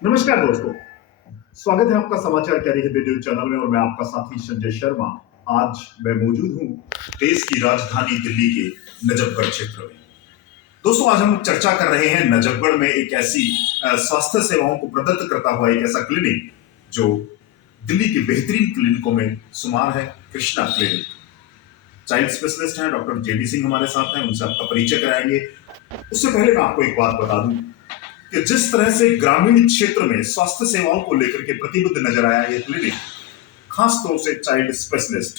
नमस्कार दोस्तों, स्वागत है आपका समाचार कैरी हिंदी न्यूज चैनल में और मैं आपका साथी संजय शर्मा। आज मैं मौजूद हूं देश की राजधानी दिल्ली के नजफगढ़ क्षेत्र में। दोस्तों, आज हम चर्चा कर रहे हैं नजफगढ़ में एक ऐसी स्वास्थ्य सेवाओं को प्रदत्त करता हुआ एक ऐसा क्लिनिक जो दिल्ली के बेहतरीन क्लिनिकों में शुमार है, कृष्णा क्लिनिक। चाइल्ड स्पेशलिस्ट हैं डॉक्टर जेडी सिंह हमारे साथ हैं, उनसे आपका परिचय कराएंगे। उससे पहले मैं आपको एक बात बता दूं कि जिस तरह से ग्रामीण क्षेत्र में स्वास्थ्य सेवाओं को लेकर के प्रतिबद्ध नजर आया ये क्लिनिक, खास तौर से चाइल्ड स्पेशलिस्ट।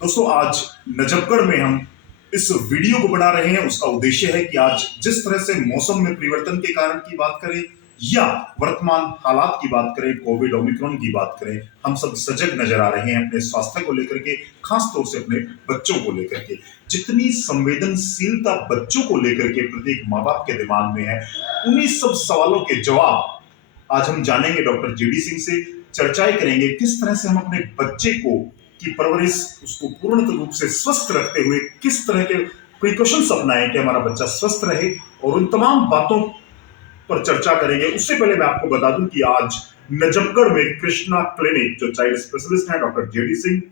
दोस्तों, आज नजफगढ़ में हम इस वीडियो को बना रहे हैं, उसका उद्देश्य है कि आज जिस तरह से मौसम में परिवर्तन के कारण की बात करें या वर्तमान हालात की बात करें, कोविड ओमिक्रॉन की बात करें, हम सब सजग नजर आ रहे हैं अपने स्वास्थ्य को लेकर के, खास तौर से अपने बच्चों को लेकर के। जितनी संवेदनशीलता बच्चों को लेकर के प्रत्येक माँ बाप के दिमाग में है, उन्हीं सब सवालों के जवाब आज हम जानेंगे डॉक्टर जेडी सिंह से। चर्चाएं करेंगे किस तरह से हम अपने बच्चे को की परवरिश उसको पूर्ण रूप से स्वस्थ रखते हुए किस तरह के प्रिकॉशंस अपनाएं कि हमारा बच्चा स्वस्थ रहे, और उन तमाम बातों पर चर्चा करेंगे। उससे पहले मैं आपको बता दूं कि आज नजफगढ़ में कृष्णा क्लिनिक जो चाइल्ड स्पेशलिस्ट हैं डॉक्टर जेडी सिंह,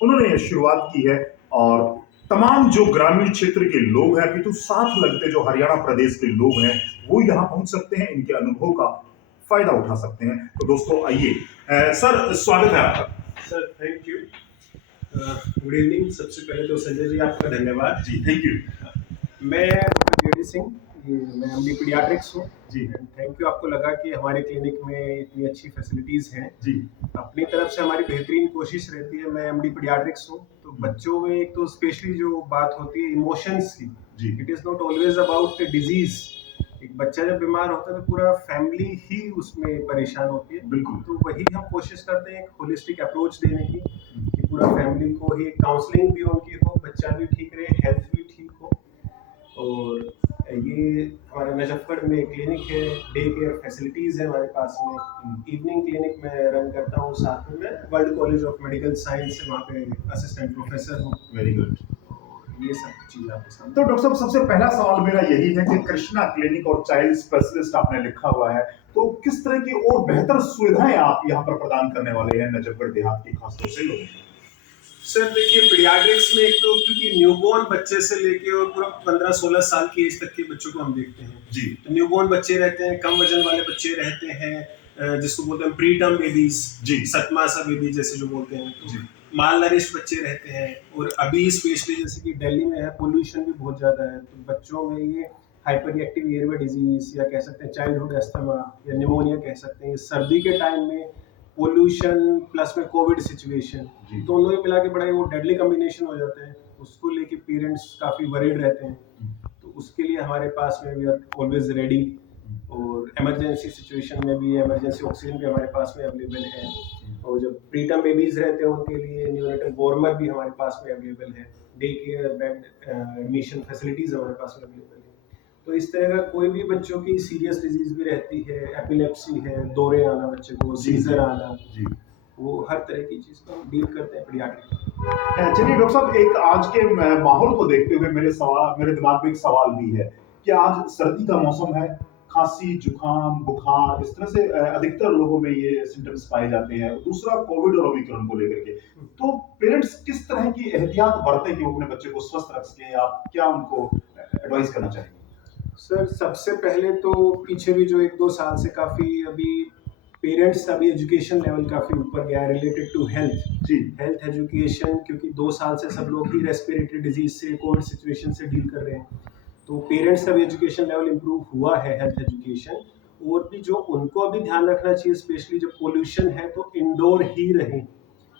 उन्होंने ये शुरुआत की है और तमाम जो ग्रामीण क्षेत्र के लोग हैं, अभी तो साथ लगते जो हरियाणा प्रदेश के लोग हैं, वो यहाँ पहुंच सकते हैं, इनके अनुभव का फायदा उठा सकते हैं। तो दोस्तों आइए, सर स्वागत है आपका। Sir thank you, good evening. सबसे पहले तो संजय जी आपका धन्यवाद जी, थैंक यू। मैं डॉक्टर जेडी सिंह, मैं एमडी पीडियाट्रिक्स हूँ जी, थैंक यू। आपको लगा कि हमारे क्लिनिक में इतनी अच्छी फैसिलिटीज़ हैं। जी, अपनी तरफ से हमारी बेहतरीन कोशिश रहती है। मैं एमडी पीडियाट्रिक्स हूँ, तो बच्चों में एक तो स्पेशली जो बात होती है इमोशंस की, जी, it is not always about disease. एक बच्चा जब बीमार होता है तो पूरा फैमिली ही उसमें परेशान होती है। बिल्कुल। तो वही हम कोशिश करते हैं एक होलिस्टिक अप्रोच देने की, कि पूरा फैमिली को ही काउंसलिंग भी उनकी हो, बच्चा भी ठीक रहे, हेल्थ भी ठीक हो। और ये हमारा नजफगढ़ में क्लिनिक है, डे केयर फैसिलिटीज़ है हमारे पास में। इवनिंग क्लिनिक में रन करता हूँ, साथ में मैं world college of medical science से वहाँ पे असिस्टेंट प्रोफेसर हूँ। Very good. ये सब चीज़ आपके सामने। तो डॉक्टर साहब, सबसे पहला सवाल मेरा यही है कि कृष्णा क्लिनिक और चाइल्ड स्पेशलिस्ट आपने लिखा हुआ है, तो किस तरह की और बेहतर सुविधाएं आप यहाँ पर प्रदान करने वाले हैं नजफगढ़ देहात की खासतौर से लोगों को? सर देखिए, पीडियाट्रिक्स में एक तो क्योंकि न्यूबॉर्न बच्चे से लेके और पूरा 15-16 साल की एज तक के बच्चों को हम देखते हैं जी। तो न्यूबॉर्न बच्चे रहते हैं, कम वजन वाले बच्चे रहते हैं, जिसको बोलते हैं प्री टर्म बेबीज जी, सतमासा बेबी जैसे जो बोलते हैं, जी, तो माल नरिश बच्चे रहते हैं। और अभी स्पेशली जैसे कि दिल्ली में है, पोल्यूशन भी बहुत ज़्यादा है, तो बच्चों में ये हाइपर रिएक्टिव एयरवे डिजीज या कह सकते हैं चाइल्डहुड अस्थमा या निमोनिया कह सकते हैं, सर्दी के टाइम में पोल्यूशन प्लस में कोविड सिचुएशन, जी। दोनों ही मिला के बड़ा ही वो डेडली कॉम्बिनेशन हो जाता है। उसको लेके पेरेंट्स काफ़ी वरीड रहते हैं, तो उसके लिए हमारे पास में वी आर ऑलवेज रेडी। और इमरजेंसी सिचुएशन में भी इमरजेंसी ऑक्सीजन भी हमारे पास में अवेलेबल है। और जब प्रीटर्म बेबीज रहते हैं उनके लिए न्यूनेटल वार्मर भी हमारे पास में अवेलेबल है, day care bed admission facilities हमारे पास में अवेलेबल है। तो इस तरह का कोई भी बच्चों की सीरियस डिजीज भी रहती है, एपिलेप्सी है, दौरे आना बच्चे को, सीजर आना, जी, वो हर तरह की चीज़ को हम डील करते हैं पीडियाट्रिक। चलिए डॉक्टर साहब, एक आज के माहौल को देखते हुए मेरे दिमाग में एक सवाल भी है कि आज सर्दी का मौसम है, खांसी, जुकाम, बुखार, इस तरह से अधिकतर लोगों में ये सिम्टम्स पाए जाते हैं। दूसरा, कोविड और ओमिक्रॉन को लेकर के, तो पेरेंट्स किस तरह की एहतियात बरतें कि वो अपने बच्चे को स्वस्थ रख सके? आप क्या उनको एडवाइस करना चाहेंगे? सर सबसे पहले तो पीछे भी जो 1-2 साल से काफ़ी अभी पेरेंट्स का भी एजुकेशन लेवल काफ़ी ऊपर गया है रिलेटेड टू हेल्थ। जी, हेल्थ एजुकेशन, क्योंकि 2 साल से सब लोग ही रेस्पिरेटरी डिजीज से, कोविड सिचुएशन से डील कर रहे हैं, तो पेरेंट्स का भी एजुकेशन लेवल इम्प्रूव हुआ है हेल्थ एजुकेशन। और भी जो उनको अभी ध्यान रखना चाहिए, स्पेशली जब पोल्यूशन है तो इंडोर ही रहें।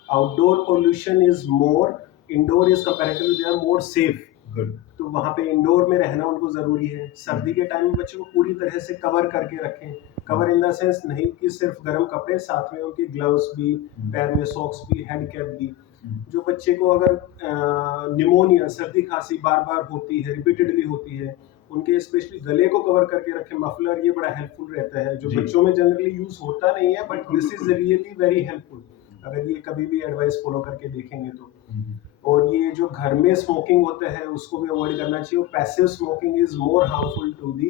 Outdoor pollution is more, indoor is comparatively they are more safe. Good. तो वहाँ पे इंडोर में रहना उनको ज़रूरी है। सर्दी के टाइम में बच्चे को पूरी तरह से कवर करके रखें। कवर इन द सेंस नहीं कि सिर्फ गर्म कपड़े, साथ में उनके ग्लव्स भी, पैर में सॉक्स भी, हेड कैप भी। जो बच्चे को अगर निमोनिया, सर्दी खांसी बार बार होती है, रिपीटेडली होती है, उनके स्पेशली गले को कवर करके रखें। मफलर ये बड़ा हेल्पफुल रहता है, जो बच्चों में जनरली यूज होता नहीं है, but this is really very helpful अगर ये कभी भी एडवाइस फॉलो करके देखेंगे तो। और ये जो घर में स्मोकिंग होता है उसको भी अवॉइड करना चाहिए। Passive smoking is more harmful to the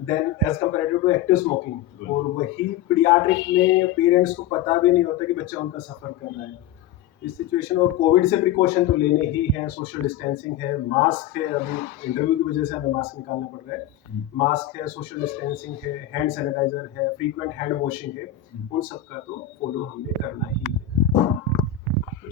than as comparative to active smoking. और वही पीडियाट्रिक में पेरेंट्स को पता भी नहीं होता कि बच्चा उनका सफ़र कर रहा है इस सिचुएशन। और कोविड से प्रिकॉशन तो लेने ही है, सोशल डिस्टेंसिंग है, मास्क है, अभी इंटरव्यू की वजह से हमें मास्क निकालना पड़ रहा है, मास्क है, सोशल डिस्टेंसिंग है, हैंड सैनिटाइजर है, फ्रीक्वेंट हैंड वॉशिंग है, उन सब का तो फॉलो हमने करना ही है।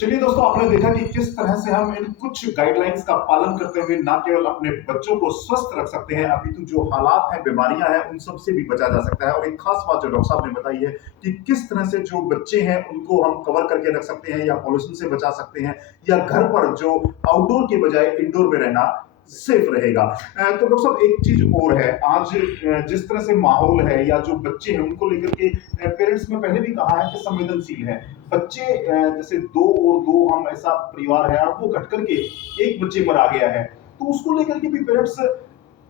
चलिए दोस्तों, आपने देखा कि किस तरह से हम इन कुछ गाइडलाइंस का पालन करते हुए ना केवल अपने बच्चों को स्वस्थ रख सकते हैं, अपितु जो हालात हैं, बीमारियां हैं, उन सब से भी बचा जा सकता है। और एक खास बात जो डॉक्टर साहब ने बताई है कि किस तरह से जो बच्चे हैं उनको हम कवर करके रख सकते हैं या पॉल्यूशन से बचा सकते हैं, या घर पर जो आउटडोर के बजाय इंडोर में रहना सेफ रहेगा। तो डॉक्टर साहब, एक चीज और है, आज जिस तरह से माहौल है या जो बच्चे हैं उनको लेकर के पेरेंट्स में पहले भी कहा है कि संवेदनशील है। बच्चे जैसे 2 और 2 हम ऐसा परिवार है, अब वो घट करके एक बच्चे पर आ गया है, तो उसको लेकर के भी पेरेंट्स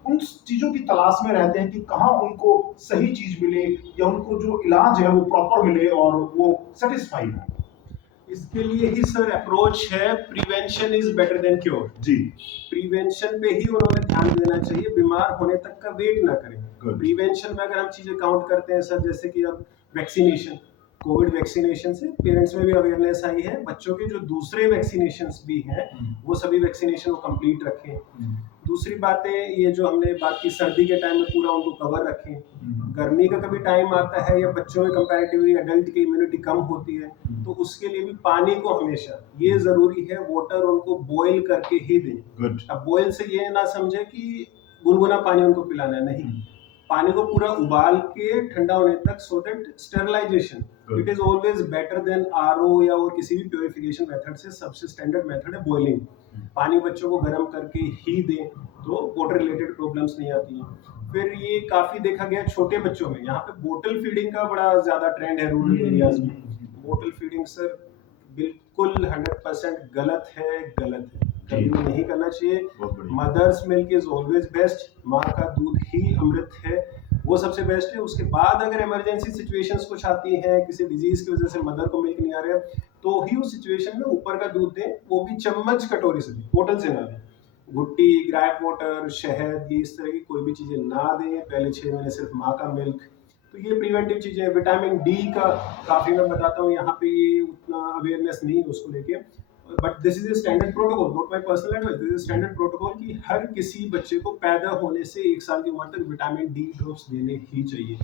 उन चीजों की तलाश में रहते हैं कि कहाँ उनको सही चीज मिले या उनको जो इलाज है वो प्रॉपर मिले और वो सेटिस्फाई हो। इसके लिए ही सर अप्रोच है prevention is better than cure जी। प्रिवेंशन पे ही उन्होंने ध्यान देना चाहिए, बीमार होने तक का वेट ना करें। Good. प्रिवेंशन में अगर हम चीजें काउंट करते हैं सर, जैसे कि अब वैक्सीनेशन, कोविड वैक्सीनेशन से पेरेंट्स में भी अवेयरनेस आई है, बच्चों के जो दूसरे वैक्सीनेशंस भी हैं वो सभी वैक्सीनेशन को कंप्लीट रखें। दूसरी बात है ये जो हमने बात की, सर्दी के टाइम में पूरा उनको कवर रखें। गर्मी का कभी टाइम आता है या बच्चों में कंपैरेटिवली एडल्ट की इम्यूनिटी कम होती है, तो उसके लिए भी पानी को हमेशा ये जरूरी है, वाटर उनको बॉईल करके ही दें। अब बॉईल से ये ना समझे कि गुनगुना पानी उनको पिलाना है, नहीं, पानी को पूरा उबाल के ठंडा होने तक, so that sterilisation it is always better than RO या और किसी भी प्योरिफिकेशन मेथड से सबसे स्टैंडर्ड मेथड है बॉइलिंग। पानी बच्चों को गर्म करके ही दें तो वाटर रिलेटेड प्रॉब्लम्स नहीं आती हैं। फिर ये काफी देखा गया छोटे बच्चों में, यहाँ पे बोतल फीडिंग का बड़ा ज्यादा ट्रेंड है रूरल एरियाज में। बोतल फीडिंग सर बिल्कुल 100% गलत है, गलत है, कभी भी नहीं करना चाहिए। Mother's milk is always best, माँ का दूध ही अमृत है, वो सबसे बेस्ट है। उसके बाद अगर इमरजेंसी सिचुएशंस कुछ आती हैं, किसी डिजीज की वजह से मदर को मिल्क नहीं आ रहा है, तो ही उस सिचुएशन में ऊपर का दूध दें, वो भी चम्मच कटोरी से दें, बोतल से ना दें। गुट्टी, ग्रैप वाटर, शहद, ये इस तरह की कोई भी चीजें ना दें। पहले 6 महीने सिर्फ माँ का मिल्क। तो ये प्रिवेंटिव चीजें हैं। विटामिन डी का काफी मैं बताता हूँ, यहाँ पे ये उतना अवेयरनेस नहीं है उसको लेके, but this is a standard protocol, not my personal advice, this is standard protocol कि हर किसी बच्चे को पैदा होने से 1 साल की उम्र तक विटामिन डी ड्रॉप्स देने ही चाहिए।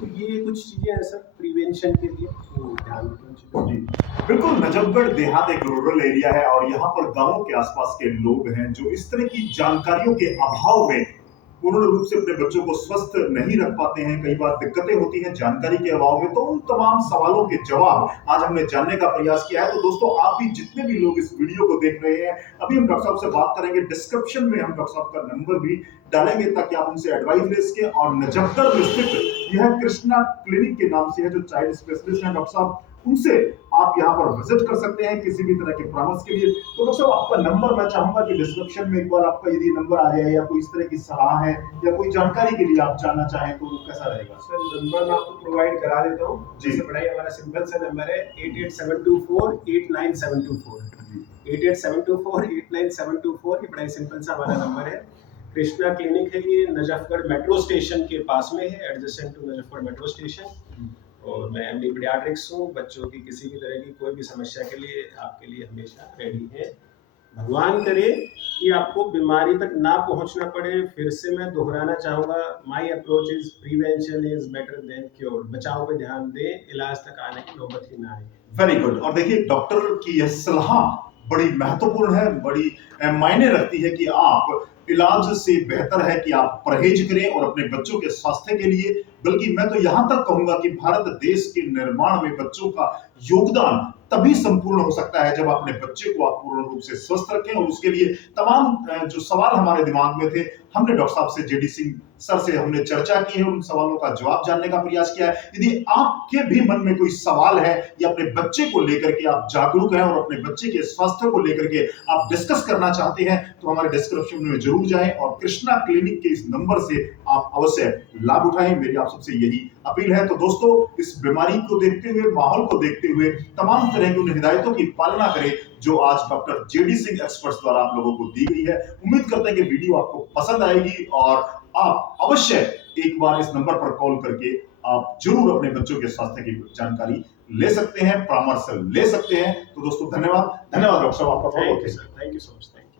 तो ये कुछ चीजें हैं सर प्रिवेंशन के लिए, तो ध्यान रखना चाहिए। जी बिल्कुल, नजफगढ़ देहात एक रूरल एरिया है और यहाँ पर गांवों के आसपास के लोग हैं जो इस तरह की जानकारियों के अभाव में पूर्ण रूप से अपने बच्चों को स्वस्थ नहीं रख पाते हैं। कई बार दिक्कतें होती हैं जानकारी के अभाव में। तो उन तमाम सवालों के जवाब आज हमने जानने का प्रयास किया है। तो दोस्तों, आप भी जितने भी लोग इस वीडियो को देख रहे हैं, अभी हम डॉक्टर साहब से बात करेंगे, डिस्क्रिप्शन में हम डॉक्टर साहब का नंबर भी डालेंगे ताकि आप उनसे एडवाइस ले सकें। और नजफगढ़ में स्थित यह कृष्णा क्लिनिक के नाम से है, जो चाइल्ड स्पेशलिस्ट हैं डॉक्टर साहब, उनसे आप यहाँ पर विजिट कर सकते हैं किसी भी तरह के परामर्श के लिए। तो डॉक्टर साहब, आपका नंबर मैं चाहूंगा कि डिस्क्रिप्शन में एक बार आपका यदि नंबर आ जाए, या कोई इस तरह की सलाह है या कोई जानकारी के लिए आप जानना चाहें तो कैसा रहेगा? सर नंबर मैं आपको प्रोवाइड करा देता हूँ, जैसे बड़ा ही हमारा सिंपल सा नंबर है 8872489724 8872489724। ये बड़ा ही सिंपल सा हमारा नंबर है। कृष्णा क्लिनिक है, ये नजफगढ़ मेट्रो स्टेशन के पास में है, adjacent to Najafgarh metro station. और मैं एमडी पीडियाट्रिक्स हूँ। बच्चों की किसी भी तरह की कोई भी समस्या के लिए आपके लिए हमेशा रेडी है। भगवान करे कि आपको बीमारी तक ना पहुंचना पड़े। फिर से मैं दोहराना चाहूँगा, my approach is prevention is better than cure. बचाव पे ध्यान दें, इलाज तक आने की नौबत ही ना आए। Very good. और देखिए, डॉक्टर की यह सलाह बड़ी महत्वपूर्ण है, बड़ी मायने रखती है कि आप इलाज से बेहतर है कि आप परहेज करें और अपने बच्चों के स्वास्थ्य के लिए, बल्कि मैं तो यहां तक कहूंगा कि भारत देश के निर्माण में बच्चों का योगदान तभी संपूर्ण हो सकता है जब अपने बच्चे को आप पूर्ण रूप से स्वस्थ रखें। और उसके लिए तमाम जो सवाल हमारे दिमाग में थे, हमने डॉक्टर साहब से, जेडी सिंह सर से हमने चर्चा की है, उन सवालों का जवाब जानने का प्रयास किया है। यदि आपके भी मन में कोई सवाल है या अपने बच्चे को लेकर के आप जागरूक हैं और अपने बच्चे के स्वास्थ्य को लेकर के आप डिस्कस करना चाहते हैं, तो हमारे डिस्क्रिप्शन में जरूर जाएं और कृष्णा क्लिनिक के इस नंबर से आप अवश्य लाभ उठाएं। मेरी आप सबसे यही अपील है। तो दोस्तों, इस बीमारी को देखते हुए, माहौल को देखते हुए तमाम तरह की उन हिदायतों की पालना करें जो आज डॉक्टर जेडी सिंह एक्सपर्ट्स द्वारा आप लोगों को दी गई है। उम्मीद करते हैं कि वीडियो आपको पसंद आएगी और आप अवश्य एक बार इस नंबर पर कॉल करके आप जरूर अपने बच्चों के स्वास्थ्य की जानकारी ले सकते हैं, परामर्श ले सकते हैं। तो दोस्तों धन्यवाद, धन्यवाद डॉक्टर साहब, आपका बहुत बहुत thank you sir, thank you so much.